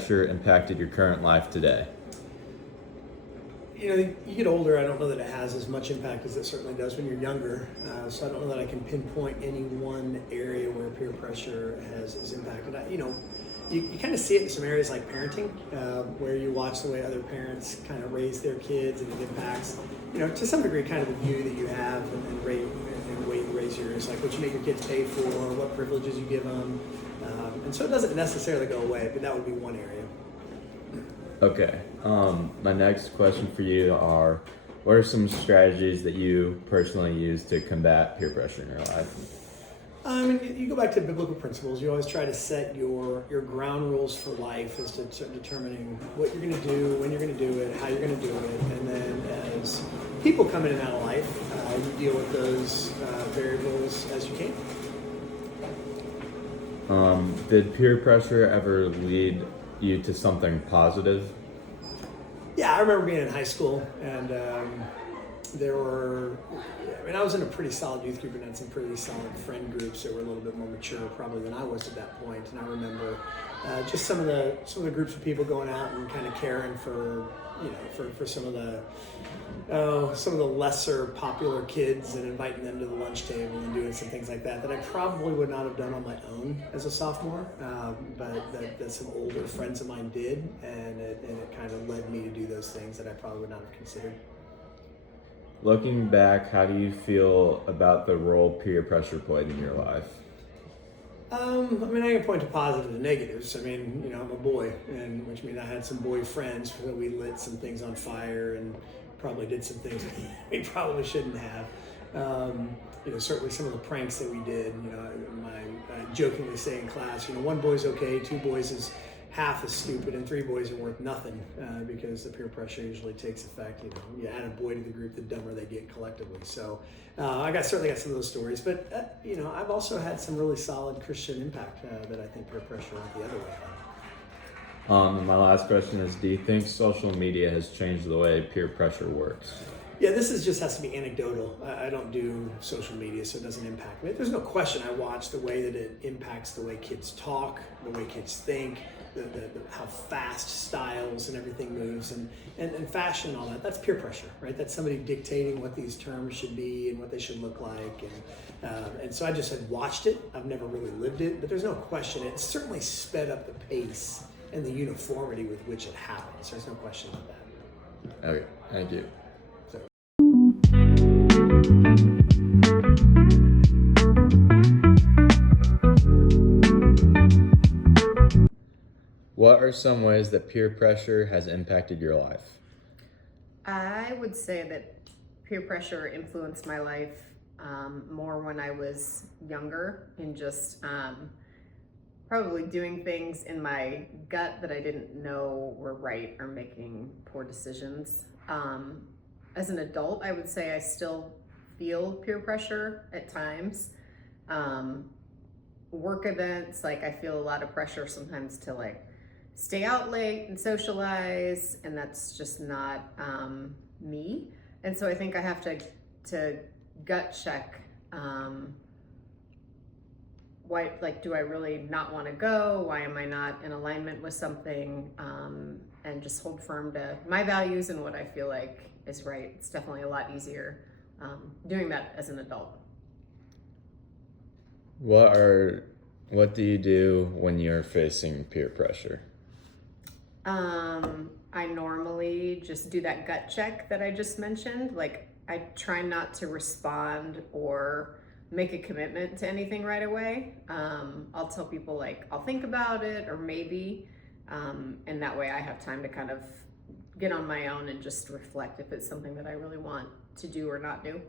pressure impacted your current life today? You know, you get older, I don't know that it has as much impact as it certainly does when you're younger. So I don't know that I can pinpoint any one area where peer pressure has impacted. You kind of see it in some areas like parenting, where you watch the way other parents kind of raise their kids, and it impacts, to some degree, kind of the view that you have and the way you raise yours, like what you make your kids pay for, what privileges you give them. And so it doesn't necessarily go away, but that would be one area. Okay. My next question for you are, what are some strategies that you personally use to combat peer pressure in your life? You go back to biblical principles. You always try to set your ground rules for life as to determining what you're going to do, when you're going to do it, how you're going to do it, and then as people come in and out of life, you deal with those variables as you can. Did peer pressure ever lead you to something positive? Yeah, I remember being in high school, and I was in a pretty solid youth group and had some pretty solid friend groups that were a little bit more mature probably than I was at that point. And I remember just some of the groups of people going out and kind of caring for some of the lesser popular kids and inviting them to the lunch table and doing some things like that I probably would not have done on my own as a sophomore, but that some older friends of mine did, and it kind of led me to do those things that I probably would not have considered. Looking back, how do you feel about the role peer pressure played in your life? I can point to positive and negatives. I'm a boy, and which means I had some boy friends, so we lit some things on fire and probably did some things we probably shouldn't have. Certainly some of the pranks that we did. I jokingly say in class, one boy's okay, two boys is half as stupid, and three boys are worth nothing, because the peer pressure usually takes effect. You add a boy to the group, the dumber they get collectively. So I certainly got some of those stories, but I've also had some really solid Christian impact that I think peer pressure went the other way. My last question is, do you think social media has changed the way peer pressure works? Yeah, just has to be anecdotal. I don't do social media, so it doesn't impact me. There's no question I watch the way that it impacts the way kids talk, the way kids think, how fast styles and everything moves, and fashion and all that. That's peer pressure, right? That's somebody dictating what these terms should be and what they should look like. And so I just had watched it. I've never really lived it, but there's no question. It certainly sped up the pace and the uniformity with which it happens. There's no question about that. Okay, thank you. What are some ways that peer pressure has impacted your life? I would say that peer pressure influenced my life more when I was younger, in just probably doing things in my gut that I didn't know were right, or making poor decisions. As an adult, I would say I still feel peer pressure at times. Work events, I feel a lot of pressure sometimes to stay out late and socialize, and that's just not me. And so I think I have to gut check, why, do I really not want to go? Why am I not in alignment with something? And just hold firm to my values and what I feel like is right. It's definitely a lot easier doing that as an adult. What do you do when you're facing peer pressure? I normally just do that gut check that I just mentioned. I try not to respond or make a commitment to anything right away. I'll tell people I'll think about it, or maybe, and that way I have time to kind of get on my own and just reflect if it's something that I really want to do or not do.